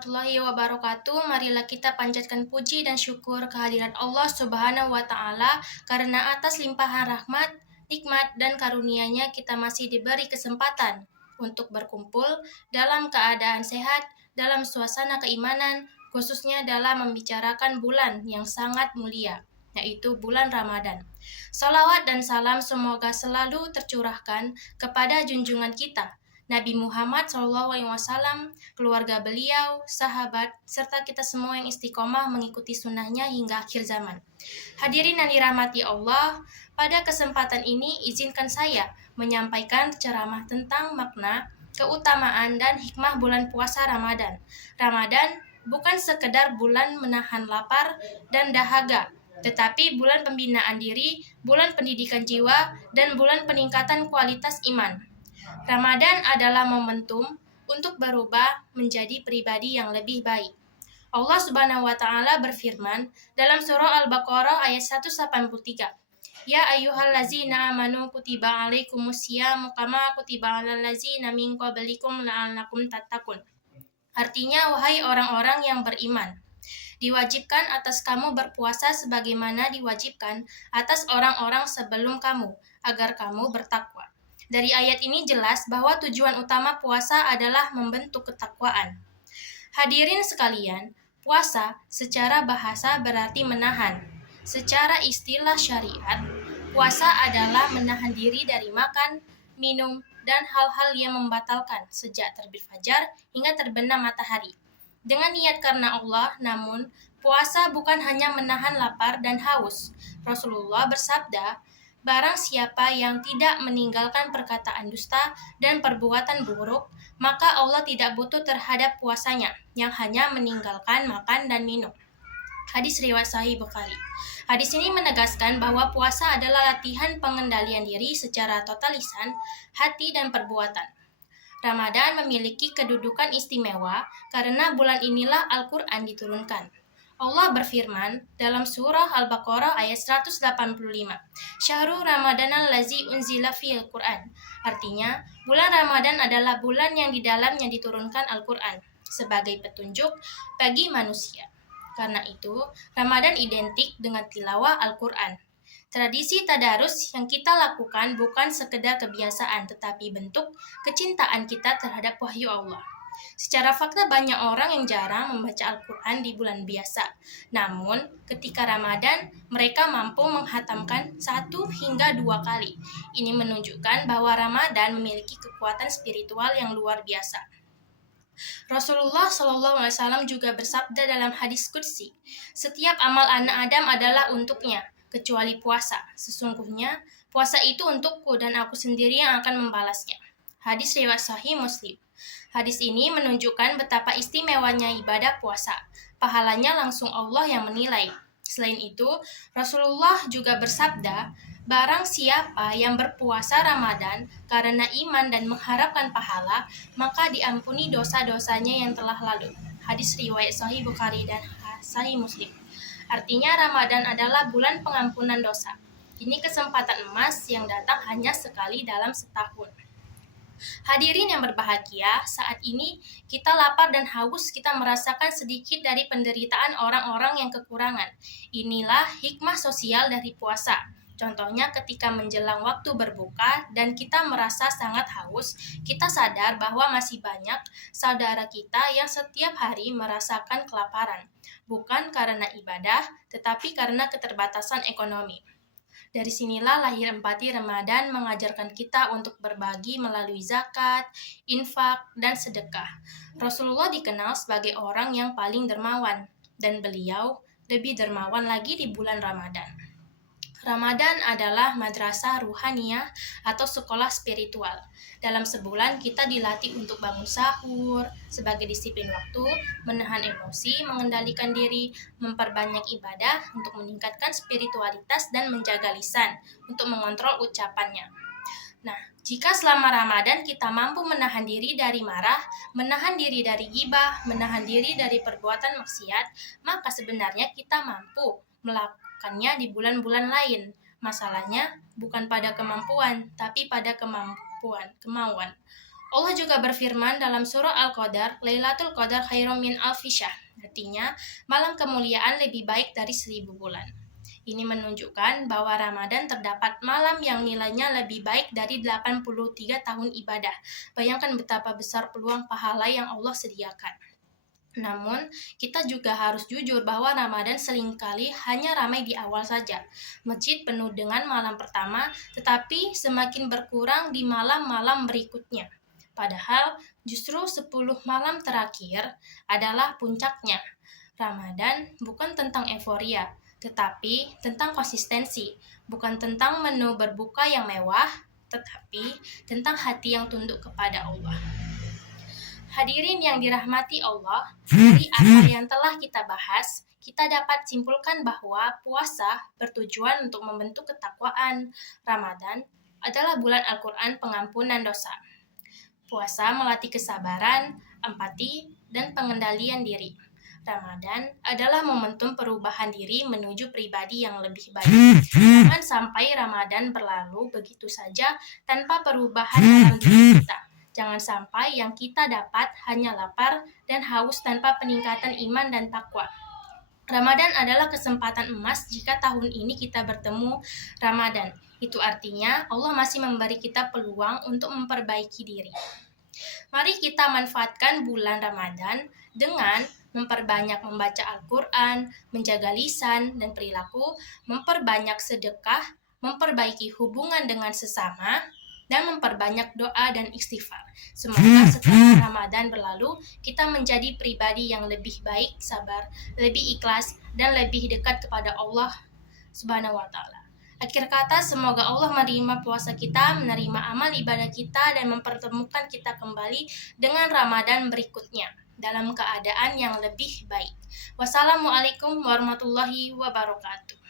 warahmatullahi wabarakatuh. Marilah kita panjatkan puji dan syukur kehadirat Allah Subhanahu wa Ta'ala, karena atas limpahan rahmat, nikmat, dan karunia-Nya kita masih diberi kesempatan untuk berkumpul dalam keadaan sehat, dalam suasana keimanan, khususnya dalam membicarakan bulan yang sangat mulia, yaitu bulan Ramadan. Salawat dan salam semoga selalu tercurahkan kepada junjungan kita, Nabi Muhammad SAW, keluarga beliau, sahabat, serta kita semua yang istiqomah mengikuti sunnahnya hingga akhir zaman. Hadirin yang dirahmati Allah, pada kesempatan ini izinkan saya menyampaikan ceramah tentang makna, keutamaan, dan hikmah bulan puasa Ramadan. Ramadan bukan sekedar bulan menahan lapar dan dahaga, tetapi bulan pembinaan diri, bulan pendidikan jiwa, dan bulan peningkatan kualitas iman. Ramadan adalah momentum untuk berubah menjadi pribadi yang lebih baik. Allah Subhanahu wa Ta'ala berfirman dalam surah Al-Baqarah ayat 183. Ya ayyuhallazina amanu kutiba alaikumusyamu kama kutiba alal ladzina min qablikum la'allakum tattaqun. Artinya, wahai orang-orang yang beriman, diwajibkan atas kamu berpuasa sebagaimana diwajibkan atas orang-orang sebelum kamu, agar kamu bertakwa. Dari ayat ini jelas bahwa tujuan utama puasa adalah membentuk ketakwaan. Hadirin sekalian, puasa secara bahasa berarti menahan. Secara istilah syariat, puasa adalah menahan diri dari makan, minum, dan hal-hal yang membatalkan sejak terbit fajar hingga terbenam matahari. Dengan niat karena Allah, namun puasa bukan hanya menahan lapar dan haus. Rasulullah bersabda, barang siapa yang tidak meninggalkan perkataan dusta dan perbuatan buruk, maka Allah tidak butuh terhadap puasanya, yang hanya meninggalkan makan dan minum. Hadis riwayat Sahih Bukhari. Hadis ini menegaskan bahwa puasa adalah latihan pengendalian diri secara total lisan, hati, dan perbuatan. Ramadan memiliki kedudukan istimewa karena bulan inilah Al-Quran diturunkan. Allah berfirman dalam surah Al-Baqarah ayat 185, Syahrul Ramadanal lazi unzila fil Quran. Artinya, bulan Ramadan adalah bulan yang di dalamnya diturunkan Al-Quran sebagai petunjuk bagi manusia. Karena itu, Ramadan identik dengan tilawah Al-Quran. Tradisi tadarus yang kita lakukan bukan sekedar kebiasaan, tetapi bentuk kecintaan kita terhadap wahyu Allah. Secara fakta banyak orang yang jarang membaca Al-Quran di bulan biasa. Namun, ketika Ramadan, mereka mampu menghatamkan 1 hingga 2 kali. Ini menunjukkan bahwa Ramadan memiliki kekuatan spiritual yang luar biasa. Rasulullah SAW juga bersabda dalam hadis qudsi, setiap amal anak Adam adalah untuknya, kecuali puasa. Sesungguhnya, puasa itu untukku dan aku sendiri yang akan membalasnya. Hadis riwayat Sahih Muslim. Hadis ini menunjukkan betapa istimewanya ibadah puasa. Pahalanya langsung Allah yang menilai. Selain itu, Rasulullah juga bersabda, barang siapa yang berpuasa Ramadan karena iman dan mengharapkan pahala, maka diampuni dosa-dosanya yang telah lalu. Hadis riwayat Sahih Bukhari dan Sahih Muslim. Artinya Ramadan adalah bulan pengampunan dosa. Ini kesempatan emas yang datang hanya sekali dalam setahun. Hadirin yang berbahagia, saat ini kita lapar dan haus, kita merasakan sedikit dari penderitaan orang-orang yang kekurangan. Inilah hikmah sosial dari puasa. Contohnya ketika menjelang waktu berbuka dan kita merasa sangat haus, kita sadar bahwa masih banyak saudara kita yang setiap hari merasakan kelaparan. Bukan karena ibadah, tetapi karena keterbatasan ekonomi. Dari sinilah lahir empati Ramadan mengajarkan kita untuk berbagi melalui zakat, infak, dan sedekah. Rasulullah dikenal sebagai orang yang paling dermawan, dan beliau lebih dermawan lagi di bulan Ramadan. Ramadan adalah madrasah ruhaniyah atau sekolah spiritual. Dalam sebulan kita dilatih untuk bangun sahur, sebagai disiplin waktu, menahan emosi, mengendalikan diri, memperbanyak ibadah untuk meningkatkan spiritualitas dan menjaga lisan untuk mengontrol ucapannya. Nah, jika selama Ramadan kita mampu menahan diri dari marah, menahan diri dari ghibah, menahan diri dari perbuatan maksiat, maka sebenarnya kita mampu melakukannya di bulan-bulan lain. Masalahnya bukan pada kemampuan, tapi pada kemauan. Allah juga berfirman dalam surah Al-Qadar, Lailatul Qadar khairum min alfi syahr. Artinya, malam kemuliaan lebih baik dari 1000 bulan. Ini menunjukkan bahwa Ramadan terdapat malam yang nilainya lebih baik dari 83 tahun ibadah. Bayangkan betapa besar peluang pahala yang Allah sediakan. Namun, kita juga harus jujur bahwa Ramadan seringkali hanya ramai di awal saja. Masjid penuh dengan malam pertama, tetapi semakin berkurang di malam-malam berikutnya. Padahal, justru 10 malam terakhir adalah puncaknya. Ramadan bukan tentang euforia, tetapi tentang konsistensi. Bukan tentang menu berbuka yang mewah, tetapi tentang hati yang tunduk kepada Allah. Hadirin yang dirahmati Allah, dari apa yang telah kita bahas, kita dapat simpulkan bahwa puasa bertujuan untuk membentuk ketakwaan. Ramadan adalah bulan Al-Quran pengampunan dosa. Puasa melatih kesabaran, empati, dan pengendalian diri. Ramadan adalah momentum perubahan diri menuju pribadi yang lebih baik. Jangan sampai Ramadan berlalu begitu saja tanpa perubahan dalam diri kita. Jangan sampai yang kita dapat hanya lapar dan haus tanpa peningkatan iman dan takwa. Ramadan adalah kesempatan emas jika tahun ini kita bertemu Ramadan. Itu artinya Allah masih memberi kita peluang untuk memperbaiki diri. Mari kita manfaatkan bulan Ramadan dengan memperbanyak membaca Al-Quran, menjaga lisan dan perilaku, memperbanyak sedekah, memperbaiki hubungan dengan sesama, dan memperbanyak doa dan istighfar. Semoga setelah Ramadan berlalu, kita menjadi pribadi yang lebih baik, sabar, lebih ikhlas, dan lebih dekat kepada Allah Subhanahu wa Ta'ala. Akhir kata, semoga Allah menerima puasa kita, menerima amal ibadah kita, dan mempertemukan kita kembali dengan Ramadan berikutnya dalam keadaan yang lebih baik. Wassalamualaikum warahmatullahi wabarakatuh.